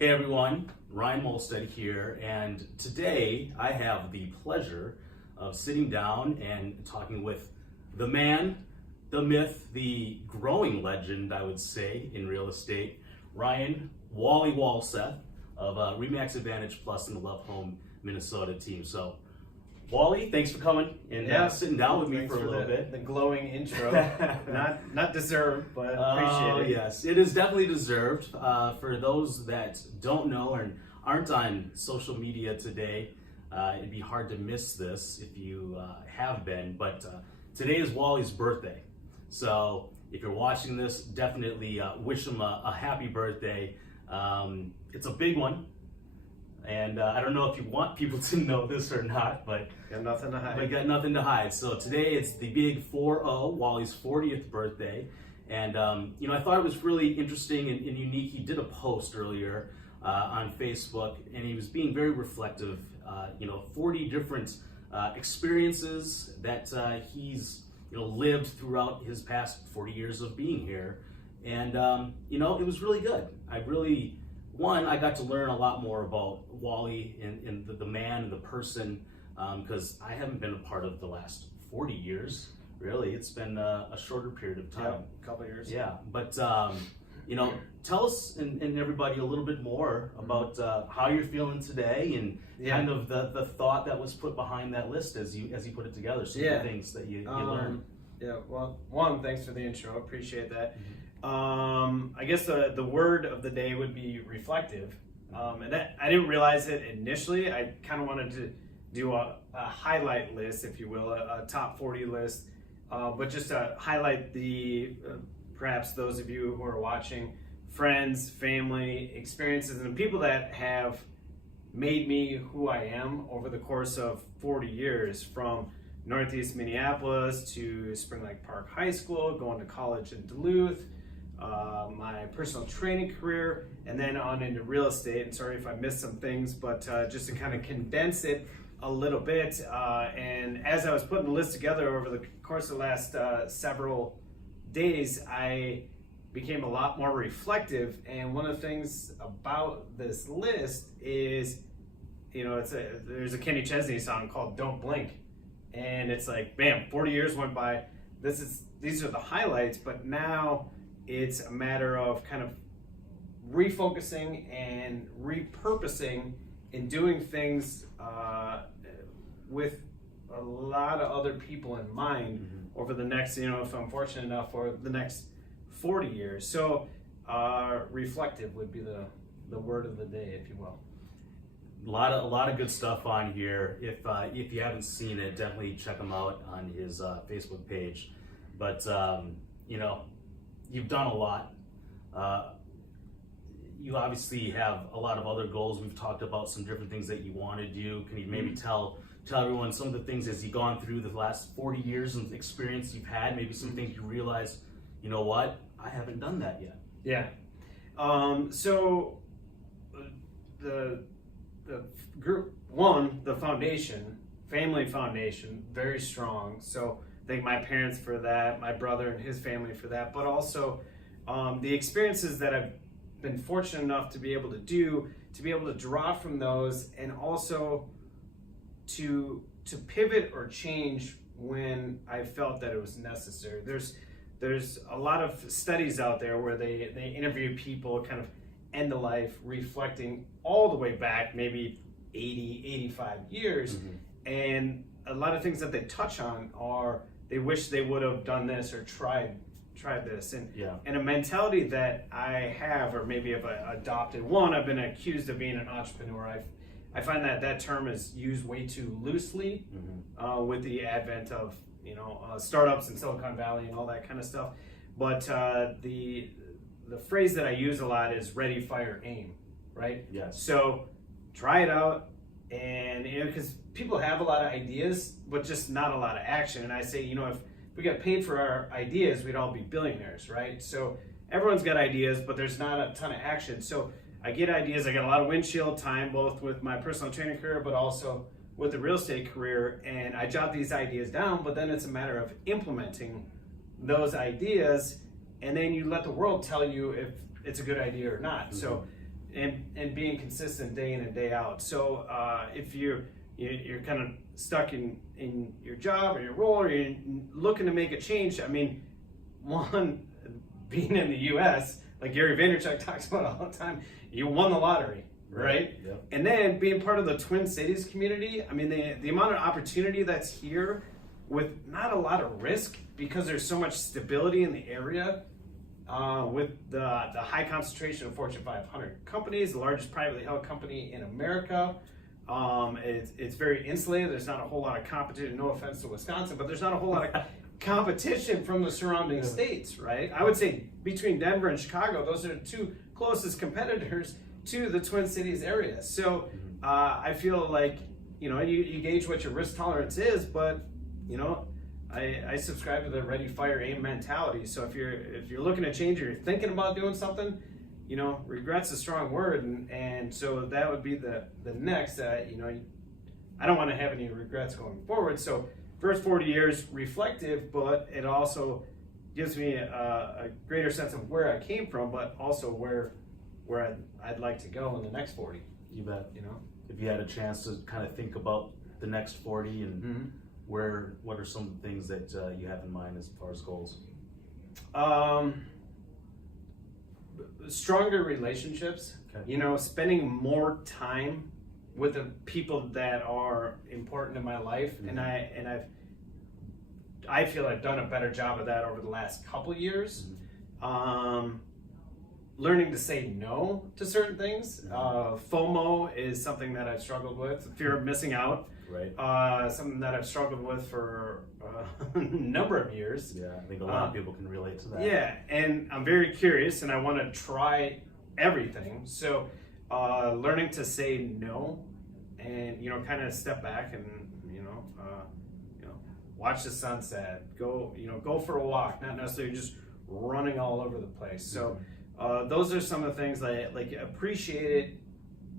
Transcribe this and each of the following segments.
Hey everyone, Ryan Molstad here, and today I have the pleasure of sitting down and talking with the man, the myth, the growing legend, I would say, in real estate, Ryan Wally Walseth of Remax Advantage Plus and the Love Home Minnesota team. So, Wally, thanks for coming and sitting down with me for a little bit. The glowing intro, not deserved, but appreciate it. Yes, it is definitely deserved. For those that don't know and aren't on social media today, it'd be hard to miss this if you have been. But today is Wally's birthday, so if you're watching this, definitely wish him a happy birthday. It's a big one. And I don't know if you want people to know this or not, but got nothing to hide. But got nothing to hide. So today it's the big 4-0, Wally's 40th birthday. And I thought it was really interesting and unique. He did a post earlier on Facebook, and he was being very reflective. 40 different experiences that he's lived throughout his past 40 years of being here. And it was really good. I got to learn a lot more about Wally and the man and the person, because I haven't been a part of the last 40 years, really. It's been a shorter period of time. Yeah, a couple of years. Yeah, but tell us and everybody a little bit more about how you're feeling today and kind of the thought that was put behind that list as you put it together, some of the things that you learned. Yeah, well, one, thanks for the intro, appreciate that. I guess the word of the day would be reflective. And that, I didn't realize it initially. I kind of wanted to do a highlight list, if you will, a top 40 list, but just to highlight perhaps those of you who are watching, friends, family, experiences, and people that have made me who I am over the course of 40 years, from Northeast Minneapolis to Spring Lake Park High School, going to college in Duluth, my personal training career, and then on into real estate. And sorry if I missed some things, but just to kind of condense it a little bit. And as I was putting the list together over the course of the last several days, I became a lot more reflective. And one of the things about this list is, there's a Kenny Chesney song called "Don't Blink," and it's like, bam, 40 years went by. These are the highlights, but now it's a matter of kind of refocusing and repurposing and doing things with a lot of other people in mind over the next, if I'm fortunate enough, for the next 40 years. So reflective would be the word of the day, if you will. A lot of good stuff on here. If you haven't seen it, definitely check him out on his Facebook page. But you've done a lot. You obviously have a lot of other goals. We've talked about some different things that you want to do. Can you maybe tell everyone some of the things as you've gone through the last 40 years of experience you've had, maybe some things you realize, you know what, I haven't done that yet. Yeah. So the group one, the foundation, family foundation, very strong. So thank my parents for that, my brother and his family for that, but also the experiences that I've been fortunate enough to be able to do, to be able to draw from those, and also to pivot or change when I felt that it was necessary. There's a lot of studies out there where they interview people kind of end of life, reflecting all the way back maybe 80, 85 years, and a lot of things that they touch on are they wish they would have done this or tried this, and a mentality that I have, or maybe have adopted. One, I've been accused of being an entrepreneur. I find that term is used way too loosely with the advent of startups in Silicon Valley and all that kind of stuff. But the phrase that I use a lot is ready, fire, aim, right? Yes. So try it out, and because people have a lot of ideas, but just not a lot of action. And I say, if we got paid for our ideas, we'd all be billionaires, right? So everyone's got ideas, but there's not a ton of action. So I get ideas. I got a lot of windshield time, both with my personal training career, but also with the real estate career. And I jot these ideas down, but then it's a matter of implementing those ideas. And then you let the world tell you if it's a good idea or not. So and being consistent day in and day out. So if you're kind of stuck in your job or your role, or you're looking to make a change, I mean, one, being in the U.S., like Gary Vaynerchuk talks about all the time, you won the lottery, right? Yep. And then being part of the Twin Cities community, I mean, the amount of opportunity that's here with not a lot of risk, because there's so much stability in the area, with the high concentration of Fortune 500 companies, the largest privately held company in America. It's very insulated. There's not a whole lot of competition. No offense to Wisconsin, but there's not a whole lot of competition from the surrounding states, right? I would say between Denver and Chicago, those are the two closest competitors to the Twin Cities area. So I feel like, you gauge what your risk tolerance is, but I subscribe to the ready, fire, aim mentality. So if you're looking to change, or you're thinking about doing something, regret's a strong word, and so that would be the next. I don't want to have any regrets going forward. So first 40 years reflective, but it also gives me a greater sense of where I came from, but also where I'd like to go in the next 40. You bet. If you had a chance to kind of think about the next 40 and what are some of the things that you have in mind as far as goals? Stronger relationships. Okay. Spending more time with the people that are important in my life, and I feel I've done a better job of that over the last couple years. Learning to say no to certain things. FOMO is something that I've struggled with. Fear of missing out. Right. Something that I've struggled with for a number of years. Yeah, I think a lot of people can relate to that. Yeah, and I'm very curious, and I want to try everything. So learning to say no, and kind of step back and watch the sunset. Go for a walk, not necessarily just running all over the place. So those are some of the things that appreciate it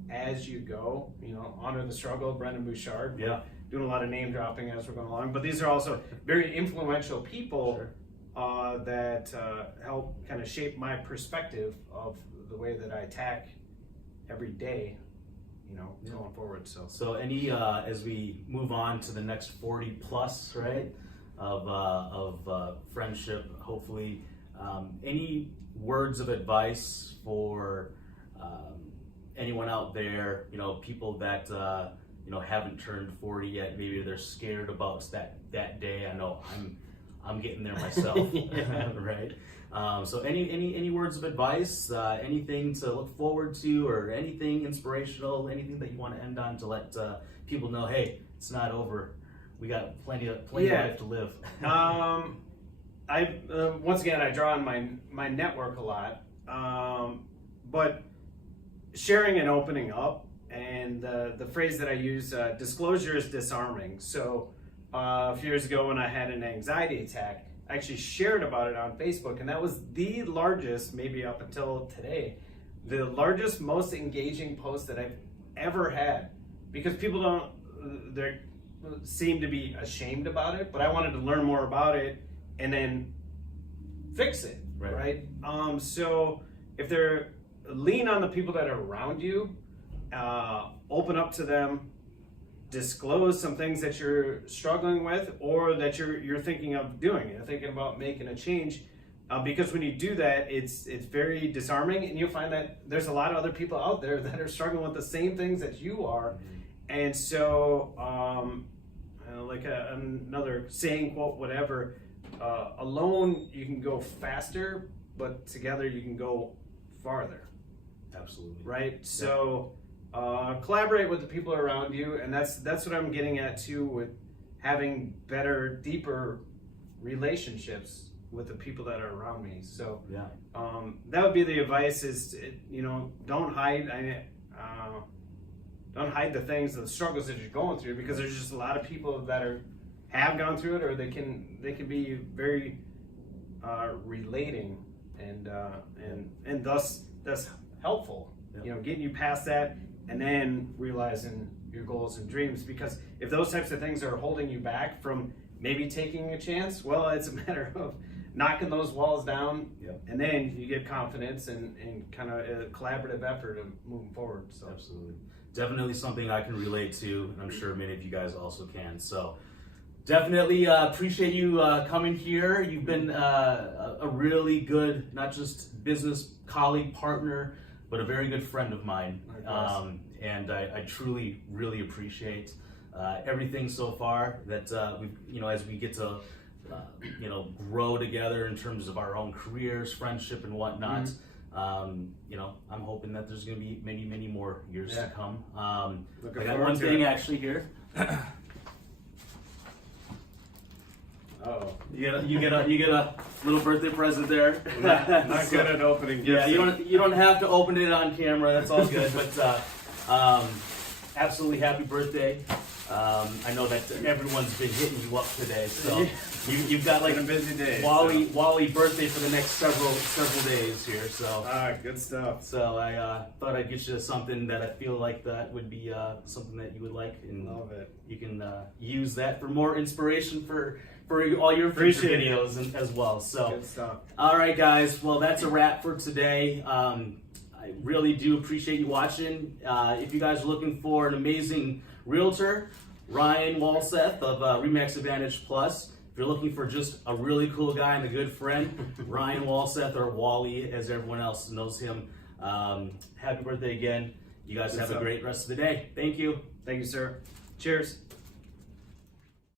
as you go. Honor the struggle. Brendan Bouchard. Yeah. Doing a lot of name dropping as we're going along, but these are also very influential people that help kind of shape my perspective of the way that I attack every day, going forward. So any as we move on to the next 40 plus, right, of friendship, hopefully, any words of advice for anyone out there, people that haven't turned 40 yet, maybe they're scared about that day. I know I'm getting there myself. Right? So any words of advice, anything to look forward to, or anything inspirational, anything that you want to end on to let people know, hey, it's not over. We got plenty of life to live. Once again, I draw on my network a lot, but sharing and opening up, and the phrase that I use, disclosure is disarming. So a few years ago when I had an anxiety attack, I actually shared about it on Facebook, and that was the largest, maybe up until today, the largest, most engaging post that I've ever had, because people they seem to be ashamed about it, but I wanted to learn more about it and then fix it, right? So if they're lean on the people that are around you, open up to them, disclose some things that you're struggling with, or that you're thinking of doing. You're thinking about making a change, because when you do that, it's very disarming, and you'll find that there's a lot of other people out there that are struggling with the same things that you are. And so, another saying, quote, whatever, alone you can go faster, but together you can go farther. Absolutely. Right? Yeah. So collaborate with the people around you, and that's what I'm getting at too, with having better, deeper relationships with the people that are around me. So that would be the advice: is don't hide. Don't hide the things, the struggles that you're going through, because there's just a lot of people that have gone through it, or they can be very relating, and thus that's helpful. Yep. Getting you past that, and then realizing your goals and dreams. Because if those types of things are holding you back from maybe taking a chance, well, it's a matter knocking those walls down, Yep. and then you get confidence and kind of a collaborative effort of moving forward. So Absolutely. Definitely something I can relate to, and I'm sure many of you guys also can. So definitely appreciate you coming here. You've been a really good, not just business colleague, partner, but a very good friend of mine. And I truly, really appreciate everything so far that we've, as we get to, grow together in terms of our own careers, friendship, and whatnot. I'm hoping that there's going to be many, many more years to come. I got one thing actually here. Oh, you get a little birthday present there. not good at opening gifts. Yeah, you don't have to open it on camera. That's all good. But absolutely happy birthday. I know that everyone's been hitting you up today, so you've got like a busy day. Wally birthday for the next several days here. So good stuff. So I thought I'd get you something that I feel like that would be something that you would like, and love it. You can use that for more inspiration for all your future videos as well. So good stuff. All right, guys. Well, that's a wrap for today. I really do appreciate you watching. If you guys are looking for an amazing realtor, Ryan Walseth of Remax Advantage Plus. If you're looking for just a really cool guy and a good friend, Ryan Walseth, or Wally as everyone else knows him. Happy birthday again. You guys have a great rest of the day. Thank you. Thank you, sir. Cheers.